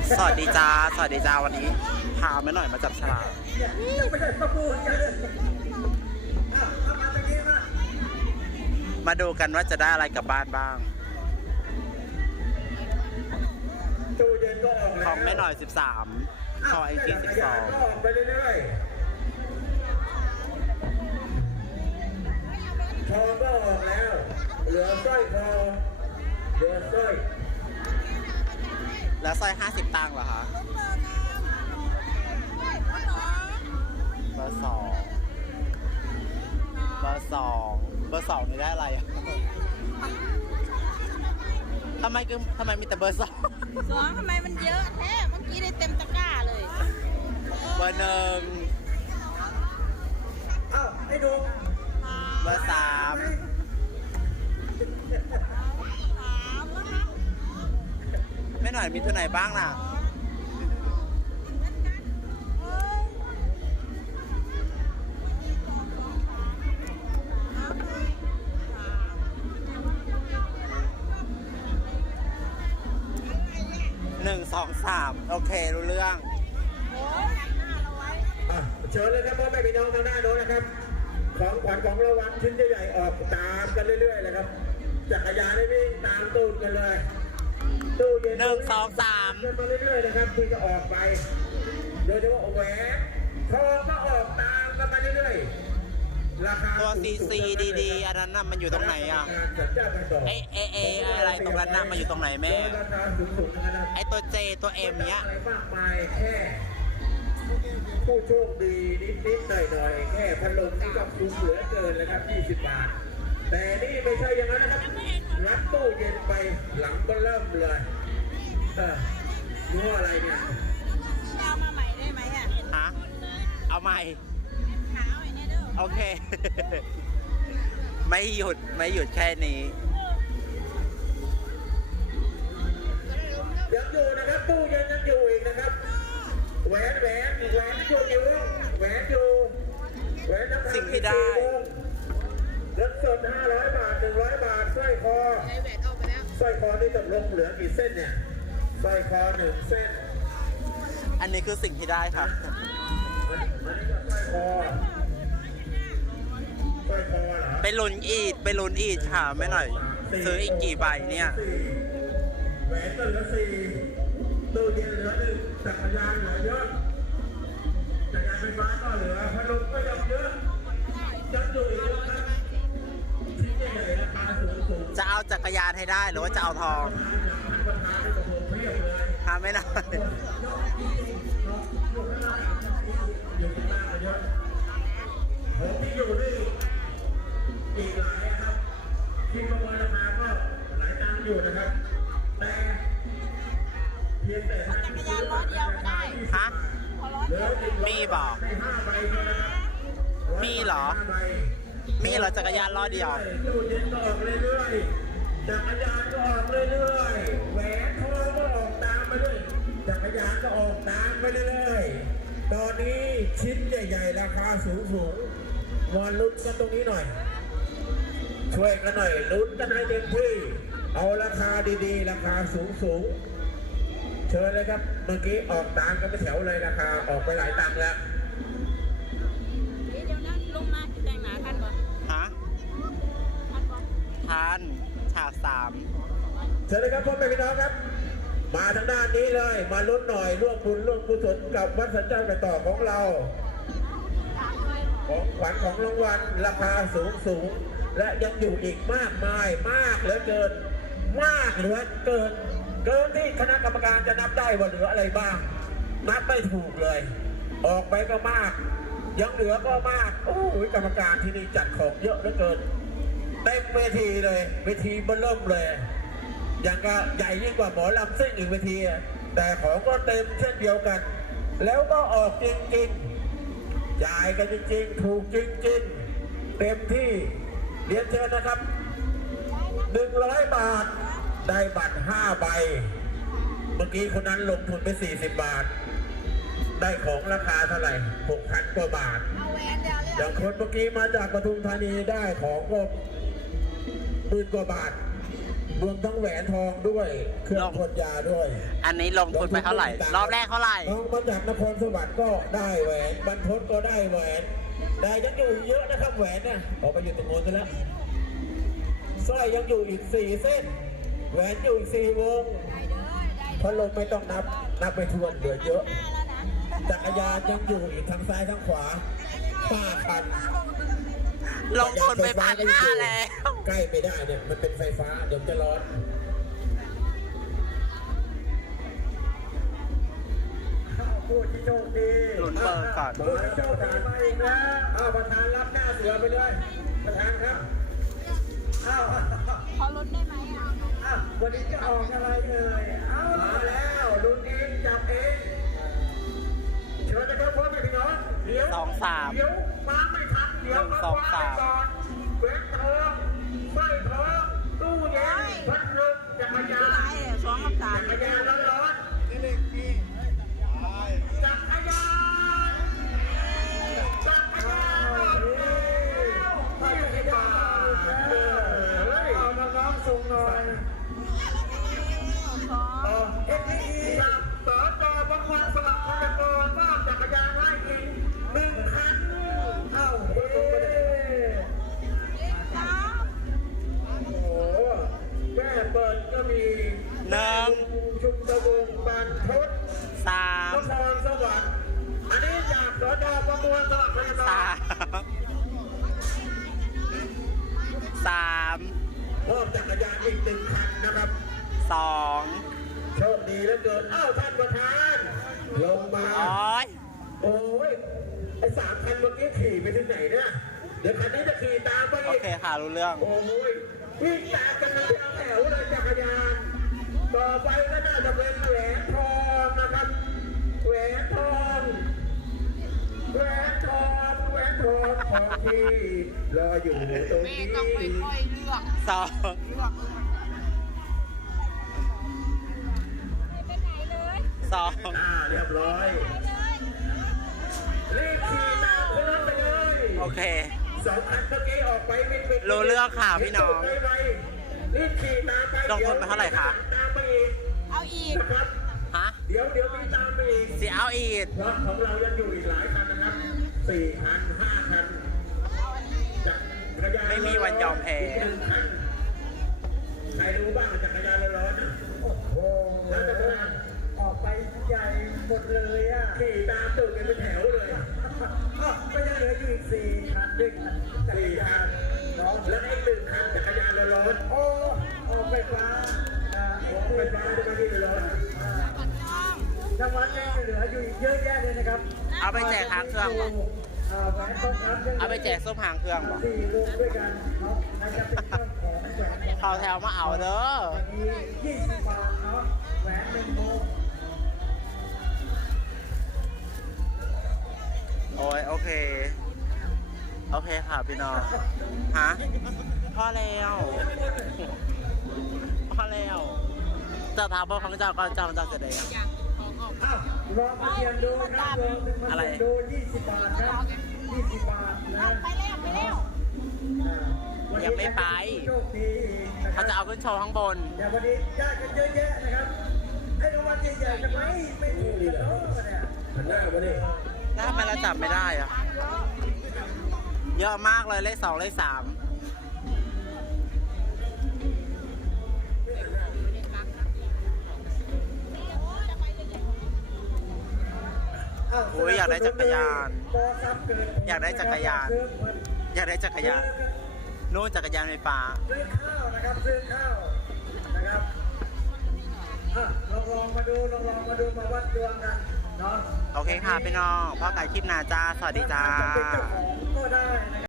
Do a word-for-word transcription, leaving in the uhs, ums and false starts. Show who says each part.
Speaker 1: สวัสดีจ้าสวัสดีจ้าวันนี้พาไม่หน่อยมาจับฉลาก
Speaker 2: ไม่ใช่ประมูลกันเลยเอามาตะกี้มา
Speaker 1: มาดูกันว่าจะได้อะไรกลับบ้านบ้าง
Speaker 2: ตู้เย็นก็ออกแล้ว
Speaker 1: ของไม่หน่อยสิบสามของไอจีสิบสอง
Speaker 2: ก็ออกไปเรื่อยๆทองก็ออกแล้วเหลือสร้อยคอเหลือสร้อย
Speaker 1: แล้วสร้อยห้าสิบตังค์เหรอคะเบอร์สองเบอร์สองเบอร์สองนี่ได้อะไรอ่ะทำไมคือทำไมมีแต่เบอร์สอง
Speaker 3: สองทำไมมันเยอะแท้เมื่อกี้ได้เต็มตะกร้าเลย
Speaker 1: เบอร์หนึ่ง
Speaker 2: อ้าวให้ดู
Speaker 1: เบอร์สามไม่หน่อยมีตัวไหนบ้างน่ะหนึ่งสองสามโอเครู้เรื่อง
Speaker 2: เชิญเลยครับพ่อแม่พี่น้องทางหน้าโน้นนะครับของขวัญของรางวัลชิ้นใหญ่ๆออกตามกันเรื่อยๆเลยครับจักรยานได้วิ่งตามตูดกันเลยตู้เย็น
Speaker 1: หนึ่งสองสาม
Speaker 2: เดินมาเรื่อยๆนะครับที่จะออกไปโดยเฉพาะแหวนทองก็ออกตามกันมาเรื่อยๆราคา
Speaker 1: ตัวซีซีดีๆอันนั้นน่ะมันอยู่ตรงไหนอ่ะไอเอเออะไรตรงนั้นน่ะมันอยู่ตรงไหนแม่ไอตัวเจตัวเอ็มเนี้ย
Speaker 2: อะไรมากมายแค่ผู้โชคดีนิดๆหน่อยๆแค่พัดลมนี่ก็คุ้มเหลือเกินเลยครับยี่สิบบาทแต่นี่ไม่ใช่อย่างนั้นนะครับรับตู้เย็นไปหลังก็เริ่มเลยเออรู้อะไรเนี่ย
Speaker 3: เอามาใหม่ได้ไหมอ่ะ
Speaker 1: ฮะเอาใหม่
Speaker 3: ขาวไอ้เนี่ยเด้อ
Speaker 1: โอเคไม่หยุดไม่หยุดแค่นี้
Speaker 2: ยังอยู่นะครับตู้เย็นยังอยู่อีกนะครับแหวนแหวนแหวนอยู่อยู่แหวนอยู่แหวนน้ำหนัก
Speaker 1: สิ่งที่ได้
Speaker 2: เงินสดห้าร้อยบาทหนึ่งร้อยบาทสร้อยคอสร้อยคอนี่ตกลงเหลือกี่เส้นเนี่ยสร้อยคอหนึ่งเส้น
Speaker 1: อันนี้คือสิ่งที่ได้ครับ
Speaker 2: อันนี้ก็สร้อยคอสร้อยคอเหรอ
Speaker 1: ไปลุ้นอีดไปลุ้นอีดค่ะไม่หน่อยซื้ออีกกี่ใบเนี่ย
Speaker 2: แหวนก็เหลือสี่ตู้เย็นเหลือหนึ่งจักรยานเหลือเยอะจักรยานไฟฟ้าก็เหลือพัดลมก็ยังเยอะยังอยู่อีกเยอะครับชิ้นใหญ่ๆราคาสูงๆ
Speaker 1: จะเอาจักรยานให้ได้หรือว่าจะเอาทองหาไม่ได้
Speaker 2: ผมที่อยู่นี่อีกหลายครับที่ประเมินราคาก็หลายตังค์อยู่นะครับแต่เพียงแต่
Speaker 3: จักรยานล้อเดียวก็ได้
Speaker 1: ฮะมีบอกมีเหรอมีเหรอจักรยานล้อเดียว
Speaker 2: ตู้เย็นก็ออกเรื่อยๆจักรยานก็ออกเรื่อยๆแหวนทองก็ออกตามไปเรื่อยจักรยานก็ออกตามไปเรื่อยๆตอนนี้ชิ้นใหญ่ๆราคาสูงๆมาลุ้นกันตรงนี้หน่อยช่วยกันหน่อยลุ้นกันให้เต็มที่เอาราคาดีๆราคาสูงๆเชิญเลยครับเมื่อกี้ออกตามกันไปแถวเลยราคาออกไปหลายตังค์แล้ว
Speaker 3: เดี๋ยวนะลงมาแต่งหนาทันบ่
Speaker 1: ฮะทันฉากสาม
Speaker 2: เชิญเลยครับพ่อแม่พี่น้องครับมาทางด้านนี้เลยมาลุ้นหน่อยร่วมบุญร่วมกุศลกับวัดสันเจ้าไปต่อของเราของขวัญของรางวัลราคาสูงสูงและยังอยู่อีกมากมายมากเหลือเกินมากเหลือเกินเกินที่คณะกรรมการจะนับได้ว่าเหลืออะไรบ้างนับไม่ถูกเลยออกไปก็มากยังเหลือก็มากโอ้ยกรรมการที่นี่จัดของเยอะเหลือเกินเต็มเวทีเลยเวทีเบิ่มเลยอย่างก็ใหญ่ยิ่งกว่าหมอลำซิ่งอีกเวทีแต่ของก็เต็มเช่นเดียวกันแล้วก็ออกจริงๆจ่ายกันจริงๆถูกจริงๆเต็มที่เรียนเชิญนะครับหนึ่งร้อยบาทได้บัตรห้าใบเมื่อกี้คนนั้นลงทุนไปสี่สิบบาทได้ของราคาเท่าไหร่หกพันกว่าบาทอย่างคนเมื่อกี้มาจากปทุมธานีได้ของก็หมื่นกว่าบาทรวมทั้งแหวนทองด้วย เครื่องพ่นยาด้วย
Speaker 1: อันนี้ลงทุนไปเท่าไหร่ รอบแรกเท่าไหร่
Speaker 2: น้องมาจากนครสวรรค์ก็ได้แหวนบรรพตก็ได้แหวนแต่ยังอยู่เยอะนะครับแหวนเนี่ยออกไปอยู่ตรงโน้นกันแล้วสร้อยยังอยู่อีกสี่เส้นแหวนอยู่อีกสี่วง
Speaker 3: ได้เด้อได้
Speaker 2: พัดลมไม่ต้องนับนับไปทวนเหลือเยอะ
Speaker 3: ห้าแล้วนะ
Speaker 2: จักรยานยังอยู่อีกทั้งซ้ายทั้งขวาห้าคัน
Speaker 1: ลงทุนไปพันห้าแล้ว
Speaker 2: ใกล้ไม่ได้เนี่ยมันเป็นไฟฟ้าเดี๋ยวจะร้อนผู้ที่โชคดี
Speaker 1: หลุนเปิดก่อน
Speaker 2: ผู้ที่โชคดีมาอีกแล้วอ้าวประธานรับหน้าเสือไปเลยประธานครับอ้าว
Speaker 3: ขอลุ้นได้ไหมอ่ะ
Speaker 2: อ้าววันนี้จะออกอะไรเอ่ยเอามาแล้วลุ้นเองจับเองเชิญนะครับพ่อแม่พี่น้องเดี๋ยว
Speaker 1: สองสาม
Speaker 2: เดี๋ยวมาไม่ทันเดี๋ยว
Speaker 1: หนึ่งสองสาม
Speaker 2: แหวนทองสร้อยทองตู้เย็นพัดลมจักรยา
Speaker 3: อะไร
Speaker 2: น
Speaker 3: อ่ะสองกับสาม
Speaker 2: จักรยานร้อนๆจักรยานจักรยานไม่ได้บาเออเอาน้องๆส่งหน่อย
Speaker 3: สอง
Speaker 2: เอเอฟพีจากสจบางวันสลับพยากรมอบจักรยานให้อีกหนึ่งคันเอ้าเฮ้
Speaker 3: สาม
Speaker 2: โอ้โหแม่เปิดก็มี
Speaker 1: หนึ่ง
Speaker 2: ชุมตะวงบานทศ
Speaker 1: สาน ม
Speaker 2: ครสวรรค์อันนี้จากสจประมวลสลับพยากร
Speaker 1: สามสาม
Speaker 2: มอบจักรยานอีกหนึ่งคันนะครับ
Speaker 1: สอง
Speaker 2: โชคดีเหลือเกินอ้าวท่านประธานลงมา
Speaker 1: โอ้ย
Speaker 2: โอ้ยไอ้สามคันเมื่อกี้ขี่ไปถึงไหนเนี่ยเดี๋ยวคันนี้จะขี่ตามไป
Speaker 1: โอ
Speaker 2: อีก
Speaker 1: เคค่ะรู้เรื่อง
Speaker 2: โอ้ยวิ่งตามกันมาเป็นแถวเลยจักรยานต่อไปก็น่าจะเป็นแหวนทองนะครับแหวนทองแหวนทองแหวนทองของที่รออยู่ตรงนี้
Speaker 3: ต้องค่อยๆเลือก
Speaker 1: สอง
Speaker 3: เลือกไม่ไปไหนเลย
Speaker 1: สอง
Speaker 2: อ่าเรียบร้อย
Speaker 3: ไปเลย
Speaker 2: รีบขี่ตามขึ้นรถไปเลย
Speaker 1: โอเค
Speaker 2: สองคันเมื่อกี้ออกไปวิ่งไป
Speaker 1: รู้เรื่องค่ะพี่น้อง
Speaker 2: รีบขี่ตามไป
Speaker 1: ลงทุนไปเท่าไหร่คะ
Speaker 2: ตามไปอีก
Speaker 3: เอาอีก
Speaker 2: นะครับ
Speaker 1: ฮะ
Speaker 2: เดี๋ยวเดี๋ยวมีตามไปอีก
Speaker 1: สีเอาอีก
Speaker 2: เพราะของเรายังอยู่อีกหลายคันนะครับสี่คันห้าคันจักรยาน
Speaker 1: ไม่มีวันยอมแพ้
Speaker 2: กหนึ่งคันใครรู้บ้างจักรยานร้อนๆนะโอ้โหแล้วจักรยานออกไปใหญ่หมดเลยอ่ะขี่ตามตื่นกันเป็นแถวเลยก็ยังเหลืออยู่อีกสี่คันด้วยกันสี่คันแล้วอีกหนึ่งคันจักรยานร้อนๆโอ้ออกไฟฟ้าอ่าออกไฟฟ้าจะมาที่ร้อน รางวัลยังเหลืออยู่อีกเยอะแยะเลยนะครับ
Speaker 1: เอาไปแจกหางเครื่องบ่
Speaker 2: อ่าแหวนทองคำยัง
Speaker 1: เอาไปแจกส้มหางเครื่องบ่
Speaker 2: สี่วงด้วยกันเนาะนะครับเป็นเครื่องของแหวนทอง
Speaker 1: เข้าแถวมาเอาเด้อ
Speaker 2: มียี่สิบบาทเนาะแหวนหนึ่งวง
Speaker 1: โอ้ยโอเค โอเคค่ะพี่น้อง ฮะพอแล้วพอแล้วเจ้าถามพ่อของเจ้าก่อนเจ้ามันจะเสร็จได้ยัง
Speaker 3: อย่างของออก
Speaker 2: อ้าวลองมาเทียนดูครับลองมา
Speaker 1: อะไร
Speaker 2: เทียนดูยี่สิบบาทครับยี่สิบบาทนะ
Speaker 3: ไปแล้วไปแล้ว
Speaker 2: อ่าวัน
Speaker 1: ยัง
Speaker 2: นี้
Speaker 1: ไม่ไป
Speaker 2: โชคดีนะค
Speaker 1: เขา
Speaker 2: รับ
Speaker 1: จะเอาขึ้นโชว์ข้างบน
Speaker 2: เดี๋ยววันนี้ได้กันเยอะแยะนะครับไอ้รางวัลใหญ่ๆจะไม่ไม่ถูกกันเนาะเนี่ยหันหน้ามาดิ
Speaker 1: แล้วทำไมเราจับไม่ได้อะ เยอะมากเลยเลขสองเลขสามโอ้ยอยากได้จักรยาน อยากได้จักรยาน อยากได้จักรยานนู่นจักรยานไฟฟ้า
Speaker 2: ซื้อข้าวนะครับซื้อข้าวนะครับอ่ะลองลองมาดูลองลองมาดูมาวัดดวงกันเนาะ
Speaker 1: โอเคค่ะพี่น้องพ่อไก่คลิปหนาจ้า สวัสดีจ้า
Speaker 2: จะเป็นเจ้าของก็ได้นะครับ